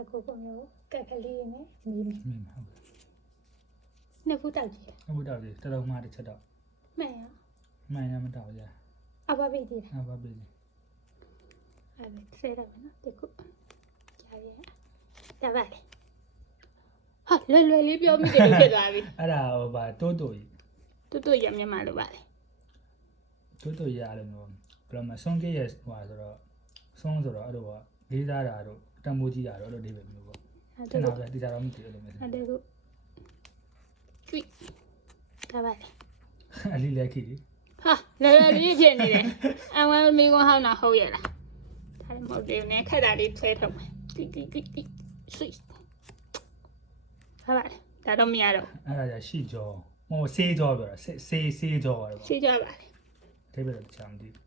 တခုပုံမျိုးကက်ကလေးနဲ့မီးမယ် မင်းဟုတ် နှစ်ဖူးတောက်ကြည့် အခုတော့ဒီတော်တော်မှတစ်ချက်တော့ မှန်ရ မှန်ရမတော့ရ အဘပိတ်ကြည့် အဘပေးလေ အဲ့ဒါဆဲရမယ်နော်တခုကြားရတပါလေဟာလွယ်လွယ်လေးပြောမိတယ်လို့ဖြစ်သွားပြီ အဲ့ဒါဟိုပါတိုးတိုးကြီး တူရမြန်မာလိုပါလေ တိုးတိုးရလို့မျိုးဘယ်လိုမှဆုံးကြီးရဟိုဆိုတော့ဆုံးဆိုတော့အဲ့လိုကလေးစားတာတို့တံမိုးကြီးတာတို့အဲ့လိုဒီပဲမျိုးပေါ့ အဲ့ ကျွန် ဒါ တော်ပဲဒီကြတော့မသိဘူးလို့မျိုး အဲ့ဒါကိုကျွိတပါလေ အလီလက်ခီ ဟာလွယ်လွယ်လေးဖြစ်နေတယ်အဝမ်းမိကွန်းဟောင်းတာဟုတ်ရဲ့လားဒါလည်းမဟုတ်သေးဘူးနဲ့ခက်တာလေးဆွဲထုတ်မယ်ကျွိဆွိဟာပါလေဒါတော့မရတော့ အဲ့ဒါじゃရှိကြောဟိုဆေးကြောပြောတာဆေးကြောပါတယ် ရှင်းကြပါလေ တိတ်ပဲတော့တခြားမသိဘူး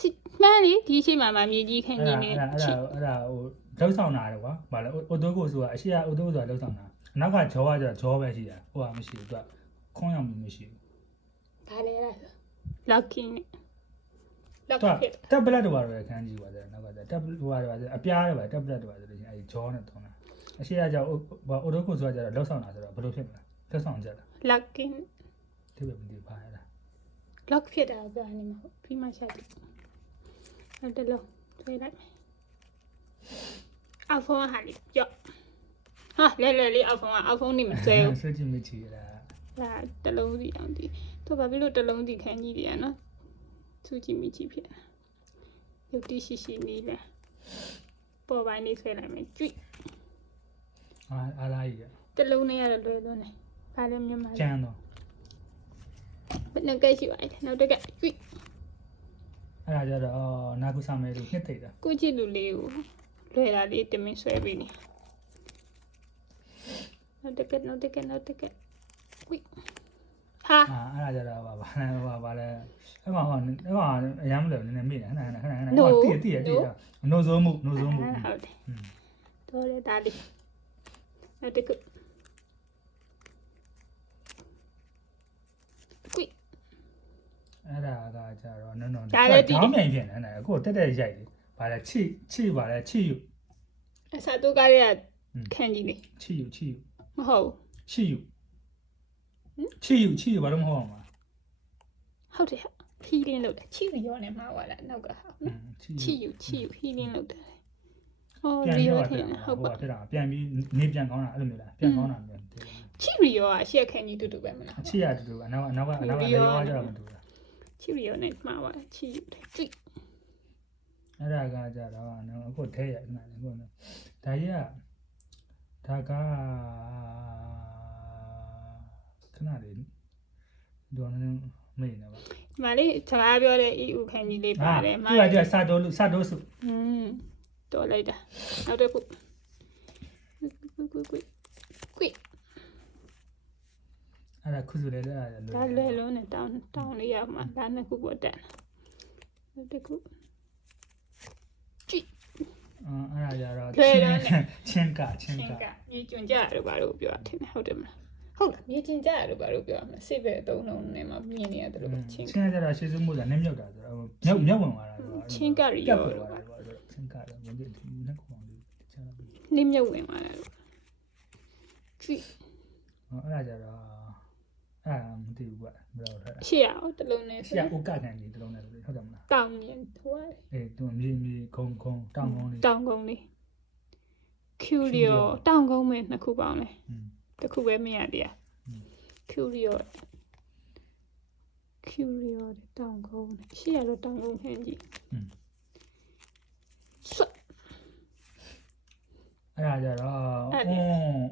စီမှန်လေဒီရှိမှမြေကြီးခင်း အဲ့ ကြီး ဒါ နေ ဟိုလောက်ဆောင်တာလေကွာဗာလဲအိုတိုကိုဆိုတာအရှိကအိုတိုဆိုတာလောက်ဆောင်တာအနောက်ကဂျောကကျတော့ဂျောပဲရှိတာဟိုကမရှိဘူးသူကခွန်းရောင်မရှိဘူး ဒါလေလား lucky နဲ့ သူ lucky ကတက်ပလက်တော့ပါတယ်ခန်းကြီးပါတယ်နောက်ကတက်ဟိုပါတယ်အပြားတယ်ပါတက်ပလက်တော့ပါတယ်လို့ရှိရင်အဲဒီဂျောနဲ့ထုံးတာအရှိကကျတော့အိုတိုကိုဆိုတာကျတော့လောက်ဆောင်တာဆိုတော့ဘယ်လိုဖြစ်မလဲလောက်ဆောင်ကြတာ lucky တိတ်ပဲမသိပါရလား lock ဖြစ်တာပြောနေမှာပြီးမှရှာကြည့်အဲ့တလုံးထွေးလိုက်အောက်ဖုန်းဟာလေးကြော့ဟာလဲလေးအောက်ဖုန်းနေမဆွဲဘူး ဆွကြည့်မချီရတာ ဒါတလုံးစီအောင်ဒီတော့ဘာဖြစ်လို့တလုံးစီခန်းကြီးတွေอ่ะเนาะသူကြည့်မိကြည့်ဖြစ်ရုပ်တိရှိနေလဲပေါ်ပိုင်းလေးဆွဲလိုက်မယ်ကျွိ အားလာကြီး တလုံးနဲ့ရတော့လွယ်လွန်းနေဘာလဲမြန်မာ ကျန်းတော့ ဘယ်နှကဲရှိပါလဲနောက်တစ်ကကျွိ အဲ့ဒါကြတော့နာကုဆာမဲလို့နှစ်သိတာ ကိုကြည့်လူလေးကိုလွယ်တာလေးတမင်ဆွဲပေးနေနောက်တစ်ကဝိဟာ အဲ့ဒါကြတော့ဗာလဲအဲ့ကောင်အရမ်းမလို့နည်းနည်းမိတယ်ခဏတည်နိုးစိုးမှု ဟုတ်တယ်တော်လေဒါလေးနောက်တစ်ခုဝိ အဲ့ဒါကကြတော့နော်ကြောင်းမြိုင်ဖြစ်နေတယ်အခုတက်ရိုက်လေဗာလဲချိဗာလဲချိယူ အစားတူကားရခန်းကြီးလေး ချိယူ မဟုတ် ချိယူဘာလို့မဟုတ်အောင်လား ဟုတ်တယ်ဟီလင်းလုပ်တယ်ချီရောနဲ့မှားသွားတာနောက်ကဟာချီယူဟီလင်းလုပ်တယ်ဟော ပြန် ရီ ပြီး ရော တော့ ထင်ဟုတ်ပါ ဖြစ်တာပြန်ပြီးနေပြန်ကောင်းတာအဲ့လိုမျိုးလားပြန်ကောင်းတာမျိုး ချီရီရောကရှက်ခန်းကြီးတူပဲမလား ချိရတူအနောက်ကလည်းရောကြတော့မတူဘူး ချီရောနဲ့မှားသွားချီယူတယ်ကျွိ အဲ့ဒါကကြတော့အခုထဲရနေတယ်အခုဒါကြီးကဒါကခဏလေးဒေါ်နေမေးနေပါ ဒီမှာလေးစကားပြောတဲ့ EU ခန်းကြီးလေးပါတယ် သူကကြစာတိုးစု တော်လိုက်တာနောက်တစ်ခုကွိ အဲ့ဒါခုစုလေအဲ့ဒါ ဒါလဲလုံးနဲ့တောင်းလေးရမှာဒါနှစ်ခုပေါ်တက်နောက်တစ်ခုကျွိ အဲ့ဒါကြတော့ချင်းက မြေကျွန်းကြရတော့ဘာလို့ပြောထင်တယ်ဟုတ်တယ်မလားဟုတ်လားမြေကျွန်းကြရတော့ဘာလို့ပြောမှာစိတ်ပဲအသုံးလုံးနဲ့မှမြင်နေရတယ်လို့ချင်း ချင်းကြတော့ရှေ့စုမှုကနည်းမြုပ်တာဆိုတော့မြုပ်ဝင်သွားတာ ချင်းကရီရော ချင်းကတော့ဝင်ပြီးနှစ်ခုအောင်လေးတခြား နင်းမြုပ်ဝင်သွားတာလို့ကျွိ အဲ့ဒါကြတော့အဲ့ဒါမသိဘူးကွာဘယ်လိုထားတာ ရှေ့ရအောင်တလုံးနဲ့ ရှေ့ဥကကန်ကြီးတလုံးနဲ့ဟုတ်တယ်မလား တောင်းနေဟို အေးသူမြေခုံတောင်ကုန်းလေး တောင်းကုန်းလေးကျူရီယိုတောင်းကုန်းမဲ့နှစ်ခုပေါင်းလဲတစ်ခုပဲမရသေးကျူရီယိုတောင်းကုန်းရှေ့ရတော့တောင်းကုန်းဟင်းကြီးဆွတ် အဲ့ဒါကြတော့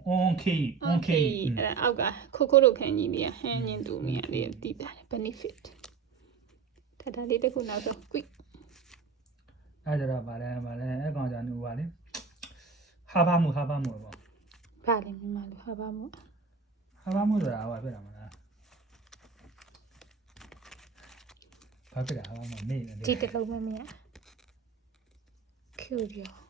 အွန်ခီ အဲ့အောက်ကခိုတို့ခန်းကြီးလေးဟင်းညင်တူနေရလေးတည်တာ benefit ဒါလေးတစ်ခုနောက်ဆုံး quick အဲ့ဒါတော့ဗာလဲအဲ့ကောင်ကြောင့်ဟိုပါလေဟာဘာမှုပေါ့ ဗာလေမြန်မာလိုဟာပါမို့ ဟာဘာမှုဆိုတာဘာဖြစ်တာမလားဘာဖြစ်တာဟာဘာမှုနေတယ် ဒီတစ်လုံးမမရကျူရီယို